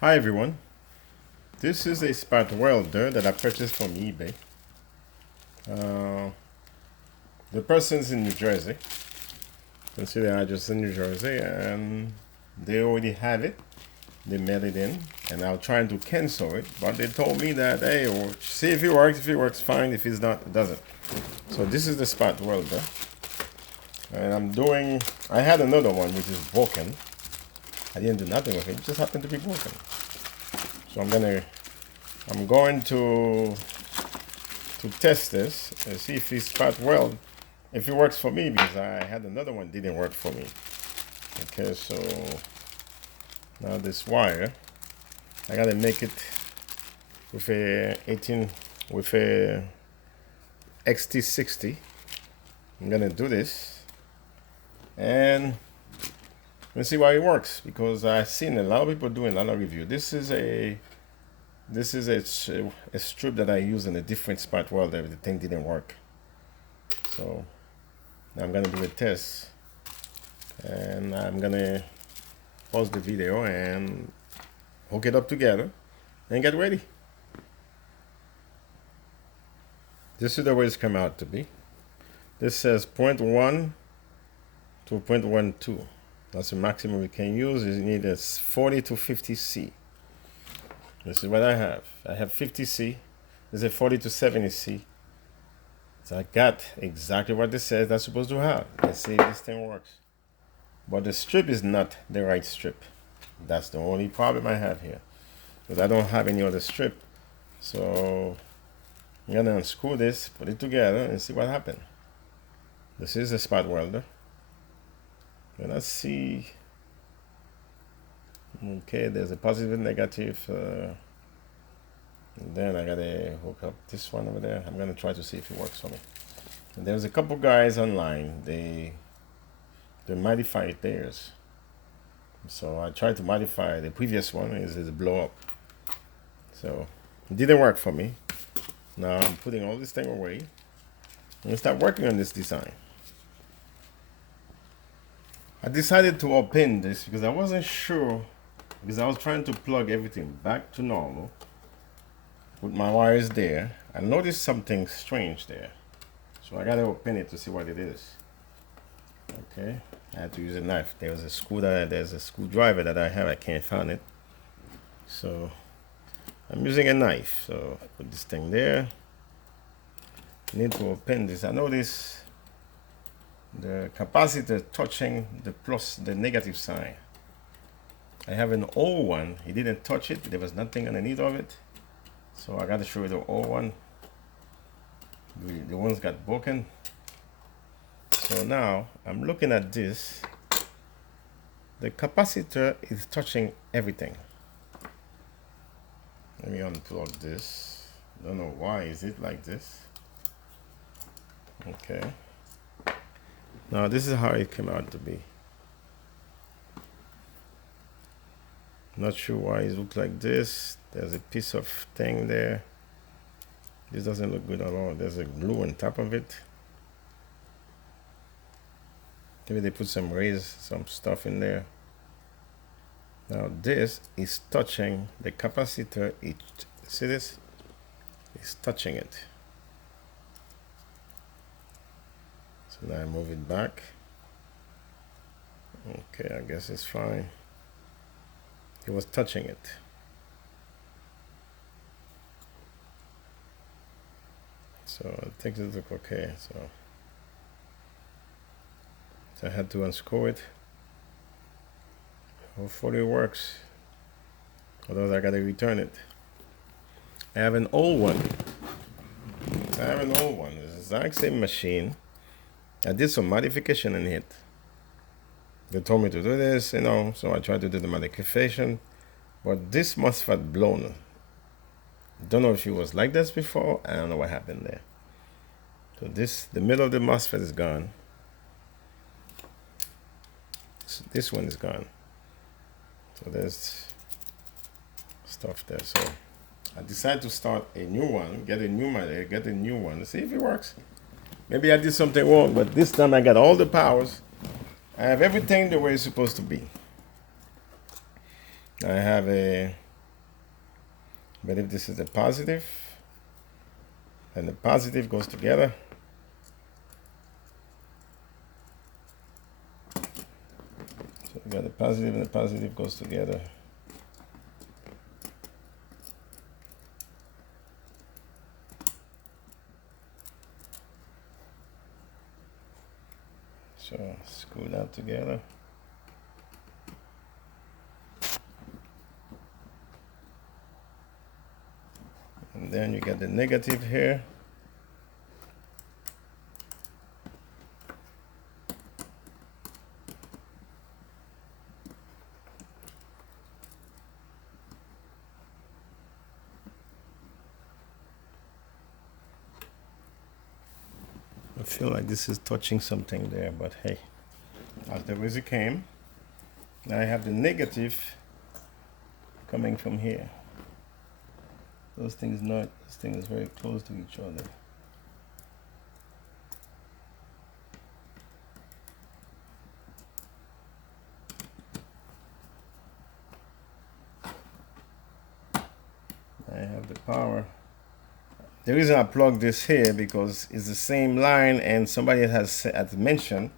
Hi everyone, this is a spot welder that I purchased from eBay. Uh, the person's in New Jersey. Consider the address in New Jersey, and they already have it. They mailed it in, and I was trying to cancel it, but they told me that hey, well, see if it works. If it works, fine. If it's not, it doesn't. So this is the spot welder, and I'm doing. I had another one which is broken. I didn't do nothing with it. It just happened to be broken. So I'm going to test this and see if it's spot weld, if it works for me, because I had another one didn't work for me. Okay, so now this wire, I gotta make it with a 18 with a XT60. I'm gonna do this and let's see why it works, because I've seen a lot of people doing a lot of review. This is a strip that I used in a different spot welder. The thing didn't work. So now I'm gonna do a test, and I'm gonna pause the video and hook it up together and get ready. This is the way it's come out to be. This says 0.1 to 0.12. That's the maximum we can use. You need a 40 to 50 C. This is what I have. I have 50 C. This is a 40 to 70 C. So I got exactly what this says that's supposed to have. Let's see if this thing works. But the strip is not the right strip. That's the only problem I have here, because I don't have any other strip. So I'm gonna unscrew this, put it together, and see what happens. This is a spot welder. And let's see. Okay, there's a positive and negative. And then I gotta hook up this one over there. I'm gonna try to see if it works for me. And there's a couple guys online. They modified theirs. So I tried to modify the previous one. Is a blow up. So it didn't work for me. Now I'm putting all this thing away. I'm gonna start working on this design. I decided to open this because I wasn't sure, because I was trying to plug everything back to normal with my wires there. I noticed something strange there, so I gotta open it to see what it is. Okay, I had to use a knife. There's a screwdriver that I have. I can't find it, so I'm using a knife. So I put this thing there. I need to open this. I notice the capacitor touching the negative sign. I have an old one. He didn't touch it. There was nothing underneath of it. So I got to show you the old one. The ones got broken. So now I'm looking at this. The capacitor is touching everything. Let me unplug this. Don't know why is it like this. Okay. Now this is how it came out to be. Not sure why it looks like this. There's a piece of thing there. This doesn't look good at all. There's a glue on top of it. Maybe they put some stuff in there. Now this is touching the capacitor. See this? It's touching it. So now I move it back. Okay, I guess it's fine. It was touching it. So I think it look okay. So I had to unscrew it. Hopefully it works. Otherwise I gotta return it. I have an old one. It's the exact same machine. I did some modification in it. They told me to do this, so I tried to do the modification, but this MOSFET blown. Don't know if it was like this before. I don't know what happened there. So the middle of the MOSFET is gone. This one is gone. So there's stuff there. So I decided to start a new one, get a new one, see if it works. Maybe I did something wrong, but this time I got all the powers. I have everything the way it's supposed to be. I have a But if this is the positive, and the positive goes together, so we got the positive and the positive goes together. So screw that together. And then you get the negative here. I feel like this is touching something there, but hey, as the way it came. Now I have the negative coming from here. Those things not, this thing is very close to each other. I have the power. The reason I plug this here because it's the same line, and somebody has mentioned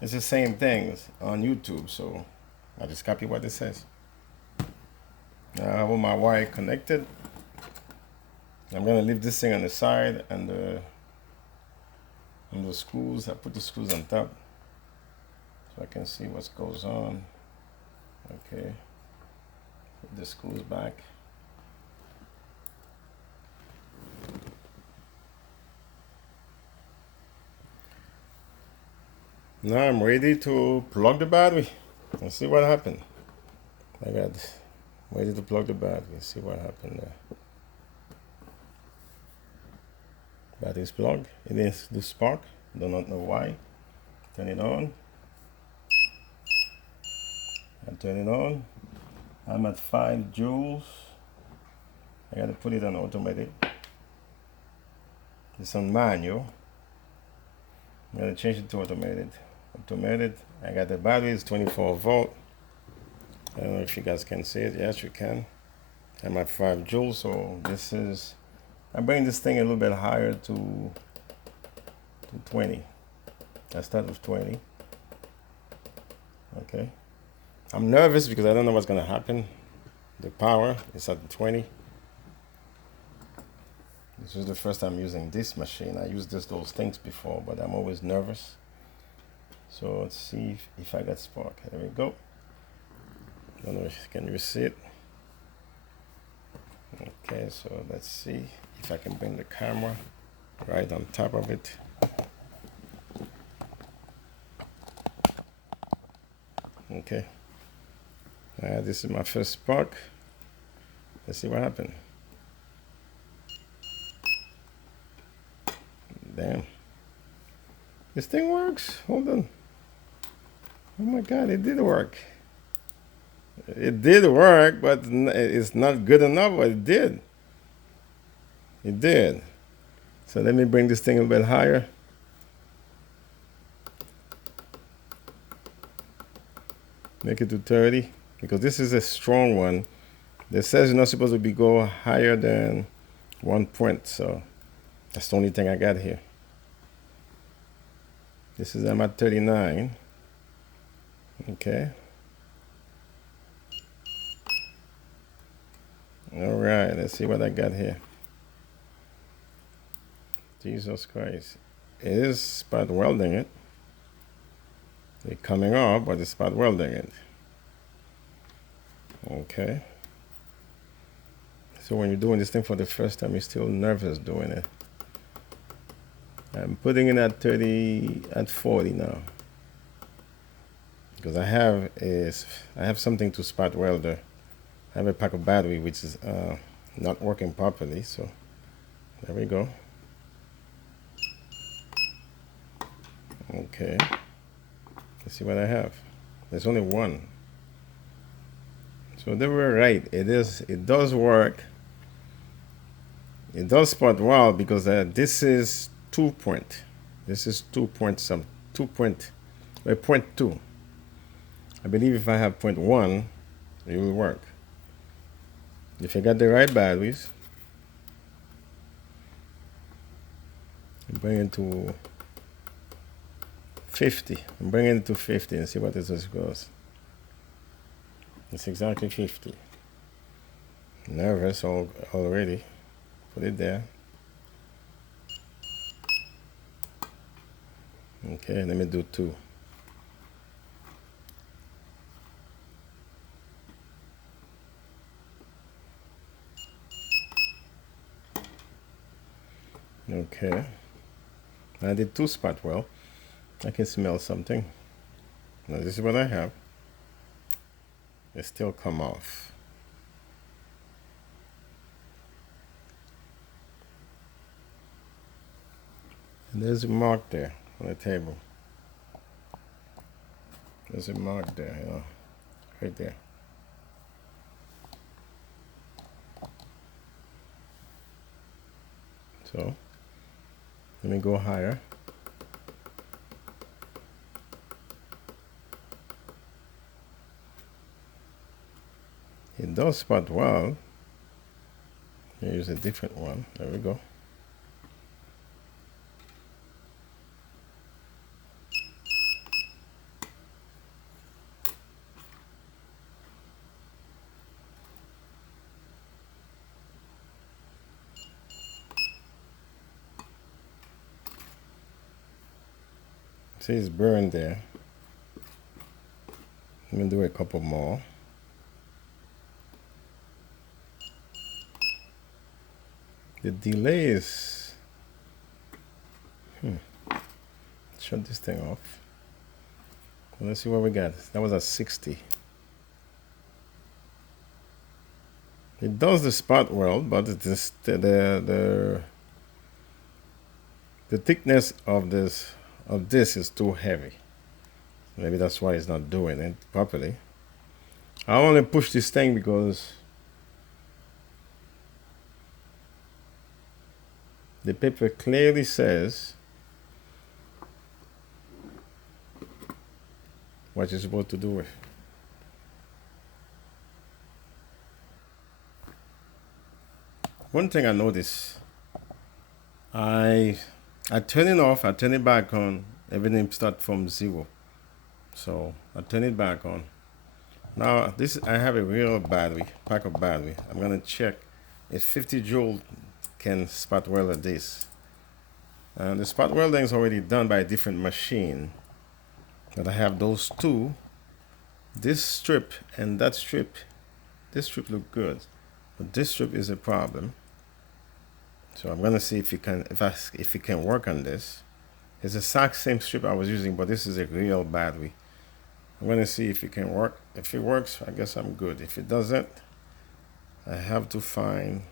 it's the same things on YouTube, so I just copy what it says. Now I have all my wire connected. I'm gonna leave this thing on the side, and the screws, I put the screws on top so I can see what goes on. Okay, put the screws back. Now I'm ready to plug the battery and see what happened. I got ready to plug the battery and see what happened there. Battery's plugged. It is the spark. Do not know why. Turn it on. I turn it on. I'm at 5 joules. I gotta put it on automatic. It's on manual. I'm gonna change it to automated. Automated. I got the battery, it's 24 volt. I don't know if you guys can see it. Yes, you can. I'm at 5 joules, so this is, I bring this thing a little bit higher to 20. I start with 20. Okay. I'm nervous because I don't know what's gonna happen. The power is at 20. This is the first time using this machine. I used those things before, but I'm always nervous. So let's see if I got spark. There we go. I don't know if can you see it. Okay, so let's see if I can bring the camera right on top of it. Okay. This is my first spark. Let's see what happened. Damn. This thing works. Hold on. Oh my God, it did work. It did work, but it's not good enough, but it did. It did. So let me bring this thing a little bit higher. Make it to 30, because this is a strong one. It says you're not supposed to be go higher than 1 point, so that's the only thing I got here. This is, I'm at 39. Okay. All right, let's see what I got here. Jesus Christ. It is spot welding it. It's coming off, but it's spot welding it. Okay. So when you're doing this thing for the first time, you're still nervous doing it. I'm putting it at 30, at 40 now. Because I have something to spot welder. I have a pack of battery which is not working properly, so there we go. Okay, let's see what I have. There's only one. So they were right. It does work. It does spot well because this is 2 point. This is 2 point some 2 point, 0.2. I believe if I have 0.1, it will work. If you got the right batteries, bring it to 50. I'm bringing it to 50 and see what it goes. It's exactly 50. Nervous already. Put it there. Okay, let me do 2. Okay. I did 2 spot well. I can smell something. Now this is what I have. It still come off. And there's a mark there on the table. There's a mark there, right there. So let me go higher. It does spot well. Use a different one. There we go. See, it's burned there. Let me do a couple more. The delay is... Shut this thing off. Well, let's see what we got. That was at 60. It does the spot well, but it is the thickness of this is too heavy. Maybe that's why it's not doing it properly. I only push this thing because the paper clearly says what you're supposed to do with. One thing I noticed, I turn it off, I turn it back on, everything start from 0. So I turn it back on. Now I have a real battery, pack of battery. I'm gonna check if 50 joule can spot welder this. The spot welding is already done by a different machine, but I have those 2. This strip and that strip. This strip look good, but this strip is a problem. So I'm gonna see if it can work on this. It's the exact same strip I was using, but this is a real battery. I'm gonna see if it can work. If it works, I guess I'm good. If it doesn't, I have to find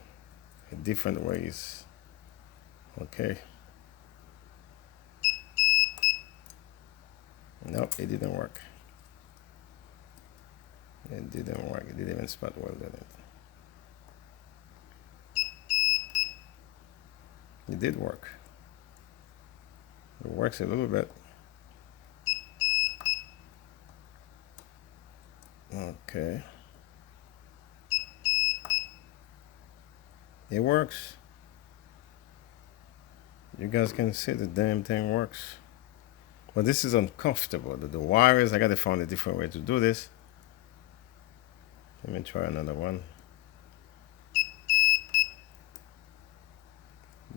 different ways. Okay. Nope, it didn't work. It didn't work. It didn't even spot weld it. It did work. It works a little bit. Okay. It works. You guys can see the damn thing works. But this is uncomfortable. The wires, I gotta find a different way to do this. Let me try another one.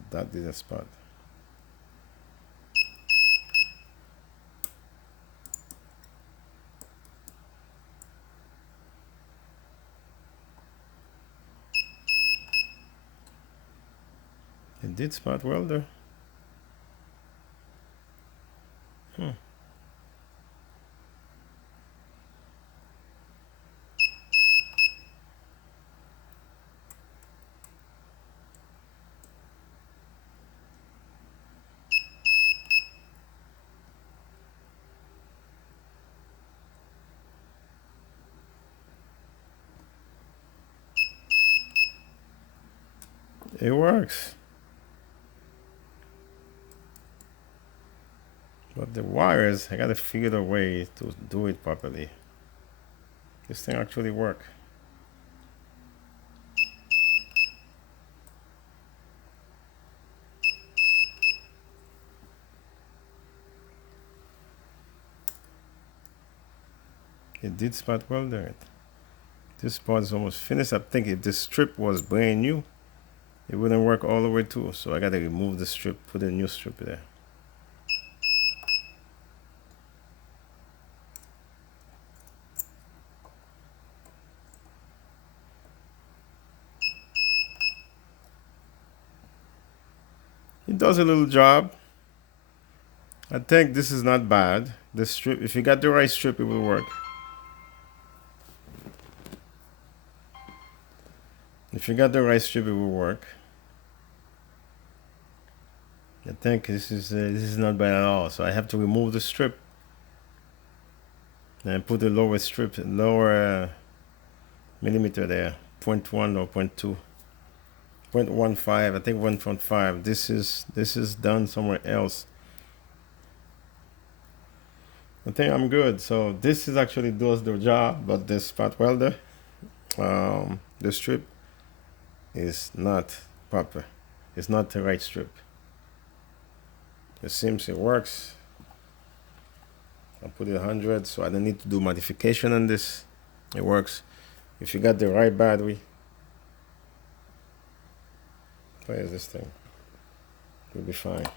That didn't spot. It did spot welder. It works. But the wires, I gotta figure a way to do it properly. This thing actually works. It did spot welder it. This part is almost finished. I think if this strip was brand new, it wouldn't work all the way too. So I gotta remove the strip, put a new strip there. It does a little job. I think this is not bad. The strip, if you got the right strip, it will work. If you got the right strip, it will work. I think this is not bad at all. So I have to remove the strip and put the lower strip, lower millimeter there, 0.1 or 0.2, 0.15. I think 1.5. This is done somewhere else. I think I'm good. So this is actually does the job, but the spot welder, the strip is not proper. It's not the right strip. It seems it works. I put it 100, so I don't need to do modification on this. It works. If you got the right battery, where is this thing? You'll be fine.